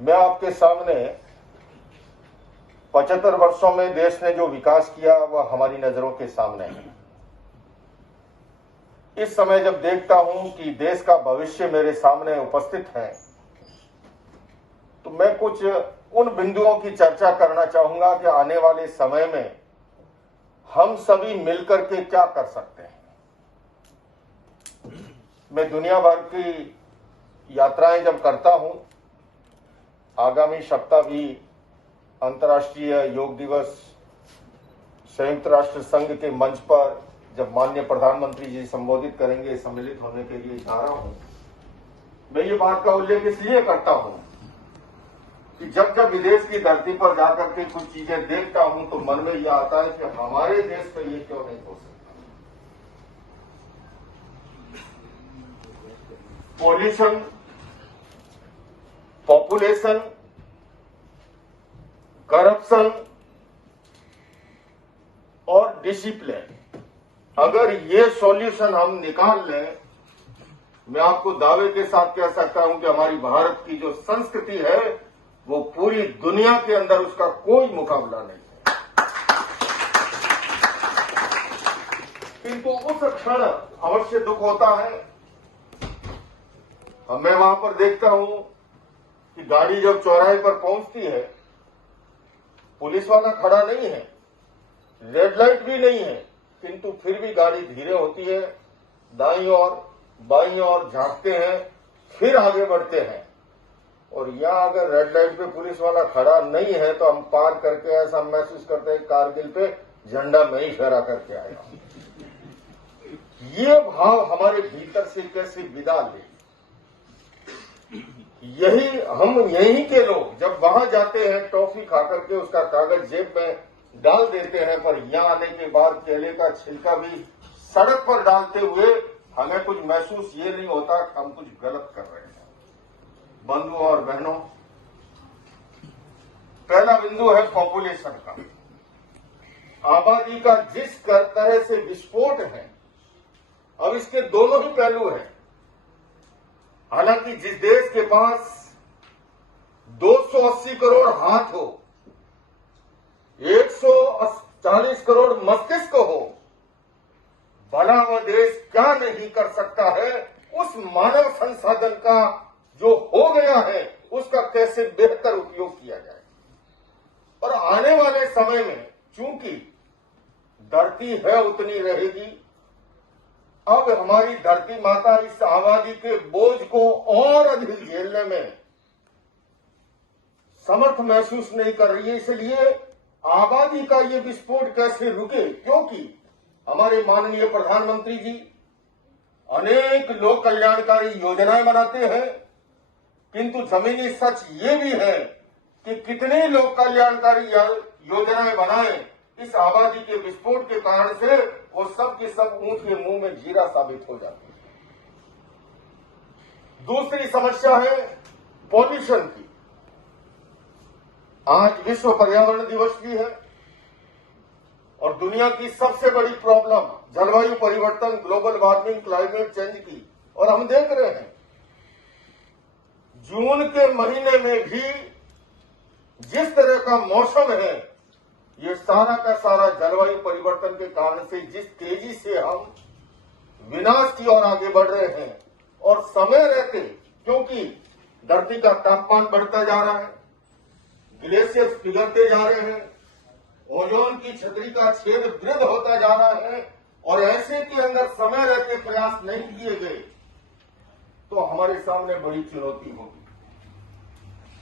मैं आपके सामने 75 वर्षों में देश ने जो विकास किया वह हमारी नजरों के सामने है। इस समय जब देखता हूं कि देश का भविष्य मेरे सामने उपस्थित है, तो मैं कुछ उन बिंदुओं की चर्चा करना चाहूंगा कि आने वाले समय में हम सभी मिलकर के क्या कर सकते हैं। मैं दुनिया भर की यात्राएं जब करता हूं, आगामी सप्ताह भी अंतर्राष्ट्रीय योग दिवस संयुक्त राष्ट्र संघ के मंच पर जब माननीय प्रधानमंत्री जी संबोधित करेंगे, सम्मिलित होने के लिए जा रहा हूं। मैं ये बात का उल्लेख इसलिए करता हूं कि जब जब विदेश की धरती पर जाकर के कुछ चीजें देखता हूं तो मन में यह आता है कि हमारे देश में ये क्यों नहीं हो सकता। पॉल्यूशन, पॉपुलेशन, करप्शन और डिसिप्लिन, अगर ये सॉल्यूशन हम निकाल लें, मैं आपको दावे के साथ कह सकता हूं कि हमारी भारत की जो संस्कृति है वो पूरी दुनिया के अंदर उसका कोई मुकाबला नहीं है। किंतु उस क्षण अवश्य दुख होता है। मैं वहां पर देखता हूं कि गाड़ी जब चौराहे पर पहुंचती है, पुलिस वाला खड़ा नहीं है, रेड लाइट भी नहीं है, किंतु फिर भी गाड़ी धीरे होती है, दाईं ओर बाईं ओर झांकते हैं, फिर आगे बढ़ते हैं। और यहां अगर रेड लाइट पे पुलिस वाला खड़ा नहीं है तो हम पार करके ऐसा महसूस करते हैं कारगिल पे झंडा मैं ही फहरा करके आया। ये भाव हमारे भीतर से कैसे विदा ले, यही के लोग जब वहां जाते हैं टॉफी खा करके उसका कागज जेब में डाल देते हैं, पर यहां आने के बाद केले का छिलका भी सड़क पर डालते हुए हमें कुछ महसूस ये नहीं होता कि हम कुछ गलत कर रहे हैं। बंधुओं और बहनों, पहला बिंदु है पॉपुलेशन का। आबादी का जिस तरह से विस्फोट है, अब इसके दोनों ही पहलू हैं। हालांकि जिस देश के पास 280 करोड़ हाथ हो, 140 करोड़ मस्तिष्क हो, भला वह देश क्या नहीं कर सकता है। उस मानव संसाधन का जो हो गया है उसका कैसे बेहतर उपयोग किया जाए। और आने वाले समय में चूंकि धरती है उतनी रहेगी, अब हमारी धरती माता इस आबादी के बोझ को और अधिक झेलने में समर्थ महसूस नहीं कर रही है। इसलिए आबादी का ये विस्फोट कैसे रुके, क्योंकि हमारे माननीय प्रधानमंत्री जी अनेक लोक कल्याणकारी योजनाएं बनाते हैं, किंतु जमीनी सच ये भी है कि कितने लोक कल्याणकारी योजनाएं बनाए, इस आबादी के विस्फोट के कारण से वो सब के सब ऊंट के मुंह में जीरा साबित हो जाते हैं। दूसरी समस्या है पॉल्यूशन की। आज विश्व पर्यावरण दिवस भी है और दुनिया की सबसे बड़ी प्रॉब्लम जलवायु परिवर्तन, ग्लोबल वार्मिंग, क्लाइमेट चेंज की, और हम देख रहे हैं जून के महीने में भी जिस तरह का मौसम है, ये सारा का सारा जलवायु परिवर्तन के कारण से जिस तेजी से हम विनाश की ओर आगे बढ़ रहे हैं, और समय रहते क्योंकि धरती का तापमान बढ़ता जा रहा है, ग्लेशियर्स पिघलते जा रहे हैं, ओजोन की छतरी का छेद वृद्ध होता जा रहा है, और ऐसे के अंदर समय रहते प्रयास नहीं किए गए तो हमारे सामने बड़ी चुनौती होगी।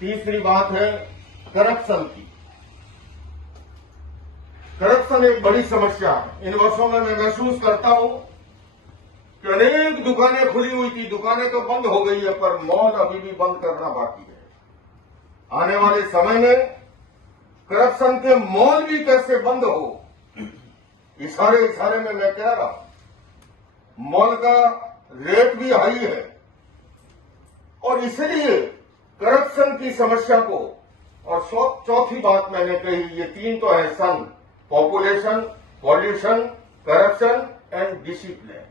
तीसरी बात है करप्शन की। करप्शन एक बड़ी समस्या है। इन वर्षों में मैं महसूस करता हूं कि अनेक दुकानें खुली हुई थी, दुकानें तो बंद हो गई है, पर मॉल अभी भी बंद करना बाकी है। आने वाले समय में करप्शन के मॉल भी कैसे बंद हो, इशारे में मैं कह रहा हूं। मॉल का रेट भी हाई है और इसलिए करप्शन की समस्या को, और चौथी बात मैंने कही, ये तीन तो है सन: population, pollution, corruption and discipline.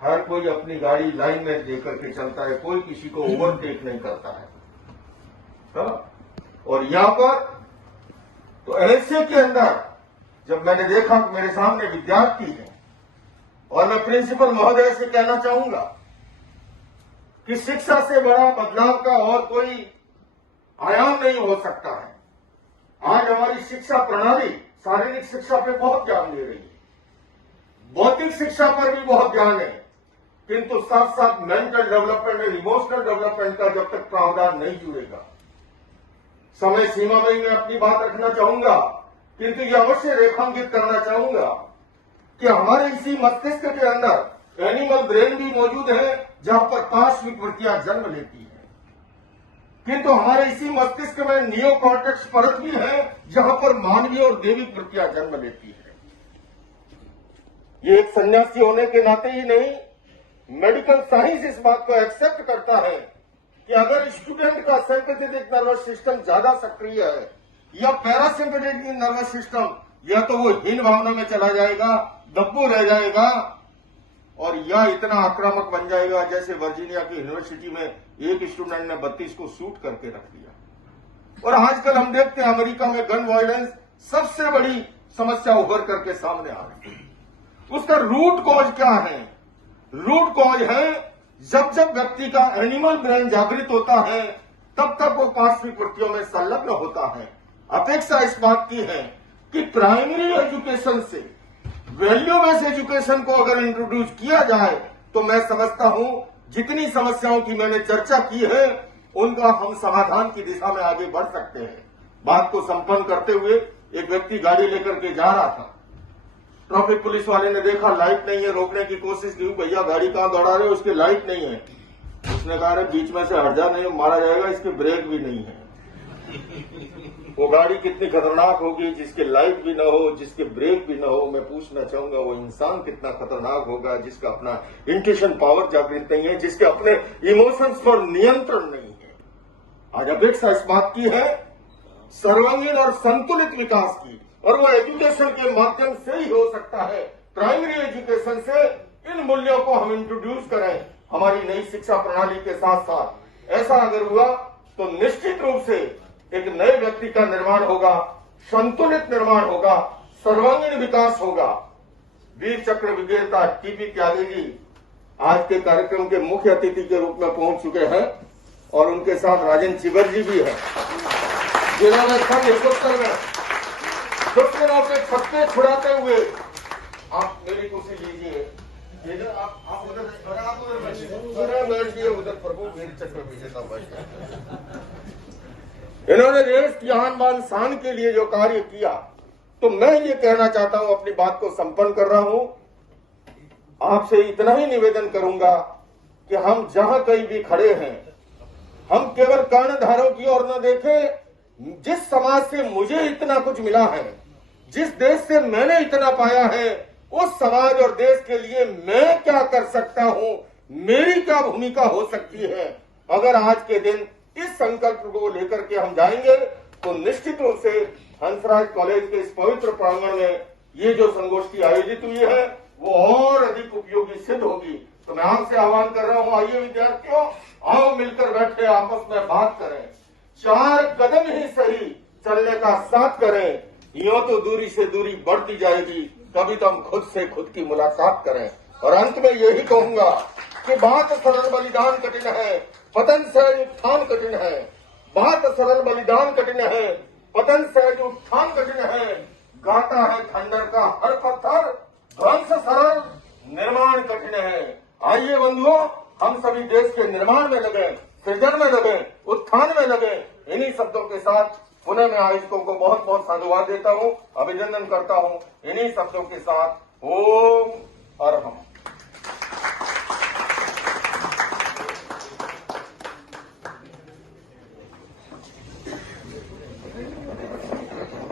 हर कोई अपनी गाड़ी लाइन में लेकर के चलता है, कोई किसी को ओवरटेक नहीं करता है। और यहां पर तो ऐसे के अंदर जब मैंने देखा कि मेरे सामने विद्यार्थी है, और मैं प्रिंसिपल महोदय से कहना चाहूंगा कि शिक्षा से बड़ा बदलाव का और कोई आयाम नहीं हो सकता है। आज हमारी शिक्षा प्रणाली शारीरिक शिक्षा पे बहुत ध्यान दे रही है, भौतिक शिक्षा पर भी बहुत ध्यान है, किंतु साथ साथ मेंटल डेवलपमेंट और इमोशनल डेवलपमेंट का जब तक प्रावधान नहीं जुड़ेगा। समय सीमा में मैं अपनी बात रखना चाहूंगा, किंतु यह अवश्य रेखांकित करना चाहूंगा कि हमारे इसी मस्तिष्क के अंदर एनिमल ब्रेन भी मौजूद है, जहां पर पार्श्विक वृत्तियां जन्म लेती है, किंतु हमारे इसी मस्तिष्क में नियोकॉर्टेक्स परत भी है, जहां पर मानवीय और दैविक वृत्तियां जन्म लेती है। ये एक सन्यासी होने के नाते ही नहीं, मेडिकल साइंस इस बात को एक्सेप्ट करता है कि अगर स्टूडेंट का सिंपैथेटिक नर्वस सिस्टम ज्यादा सक्रिय है या पैरासिम्पैथेटिक नर्वस सिस्टम, या तो वो हीन भावना में चला जाएगा, दब्बू रह जाएगा, और यह इतना आक्रामक बन जाएगा जैसे वर्जीनिया की यूनिवर्सिटी में एक स्टूडेंट ने 32 को शूट करके रख दिया। और आजकल हम देखते हैं अमेरिका में गन वायलेंस सबसे बड़ी समस्या उभर करके सामने आ रही है। उसका रूट कॉज क्या है? रूट कॉज है जब जब व्यक्ति का एनिमल ब्रेन जागृत होता है, तब तक वो पार्श्विक वृत्तियों में संलग्न होता है। अपेक्षा इस बात की है कि प्राइमरी एजुकेशन से वैल्यू बेस्ड एजुकेशन को अगर इंट्रोड्यूस किया जाए तो मैं समझता हूं जितनी समस्याओं की मैंने चर्चा की है उनका हम समाधान की दिशा में आगे बढ़ सकते हैं। बात को संपन्न करते हुए एक व्यक्ति गाड़ी लेकर के जा रहा था, ट्रैफिक पुलिस वाले ने देखा लाइट नहीं है, रोकने की कोशिश की, भैया गाड़ी कहां दौड़ा रहे हो, उसकी लाइट नहीं है। उसने कहा अरे बीच में से हट जा, नहीं मारा जाएगा, इसके ब्रेक भी नहीं है। वो गाड़ी कितनी खतरनाक होगी जिसके लाइट भी न हो, जिसके ब्रेक भी न हो। मैं पूछना चाहूंगा वो इंसान कितना खतरनाक होगा जिसका अपना इंट्यूशन पावर जागृत नहीं है, जिसके अपने इमोशंस पर नियंत्रण नहीं है। आज अपेक्षा इस बात की है सर्वांगीण और संतुलित विकास की, और वो एजुकेशन के माध्यम से ही हो सकता है। प्राइमरी एजुकेशन से इन मूल्यों को हम इंट्रोड्यूस करें हमारी नई शिक्षा प्रणाली के साथ साथ। ऐसा अगर हुआ तो निश्चित रूप से एक नए व्यक्ति का निर्माण होगा, संतुलित निर्माण होगा, सर्वांगीण विकास होगा। वीर चक्र विजेता टीपी त्यागी जी आज के कार्यक्रम के मुख्य अतिथि के रूप में पहुंच चुके हैं, और उनके साथ राजेंद्र चिबर जी भी है, जिन्होंने सन 71 में दुश्मनों के छक्के छुड़ाते हुए। आप मेरी कुर्सी लीजिए, आप उधर बैठिए, उधर प्रभु वीर चक्र विजेता बैठिए। इन्होंने देश की आन बान शान के लिए जो कार्य किया, तो मैं ये कहना चाहता हूं, अपनी बात को संपन्न कर रहा हूं, आपसे इतना ही निवेदन करूंगा कि हम जहां कहीं भी खड़े हैं, हम केवल कर्णधारों की ओर न देखें। जिस समाज से मुझे इतना कुछ मिला है, जिस देश से मैंने इतना पाया है, उस समाज और देश के लिए मैं क्या कर सकता हूं, मेरी क्या भूमिका हो सकती है। अगर आज के दिन इस संकल्प को लेकर के हम जाएंगे तो निश्चित रूप से हंसराज कॉलेज के इस पवित्र प्रांगण में ये जो संगोष्ठी आयोजित हुई है वो और अधिक उपयोगी सिद्ध होगी। तो मैं आपसे आह्वान कर रहा हूं, आइए विद्यार्थियों, आओ मिलकर बैठे आपस में बात करें, 4 कदम ही सही चलने का साथ करें। यूं तो दूरी से दूरी बढ़ती जाएगी, कभी तो हम खुद से खुद की मुलाकात करें। और अंत में यही कहूंगा कि बात सरल बलिदान कठिन है, पतन सहज उत्थान कठिन है। बात सरल बलिदान कठिन है, पतन सहज उत्थान कठिन है। गाता है खंडर का हर पत्थर, ध्वंस सरल निर्माण कठिन है। आइए बंधुओं, हम सभी देश के निर्माण में लगे, सृजन में लगे, उत्थान में लगे। इन्हीं शब्दों के साथ पुनः मैं आयोजकों को बहुत बहुत साधुवाद देता हूं, अभिनंदन करता हूं। इन्हीं शब्दों के साथ ओम अरहम।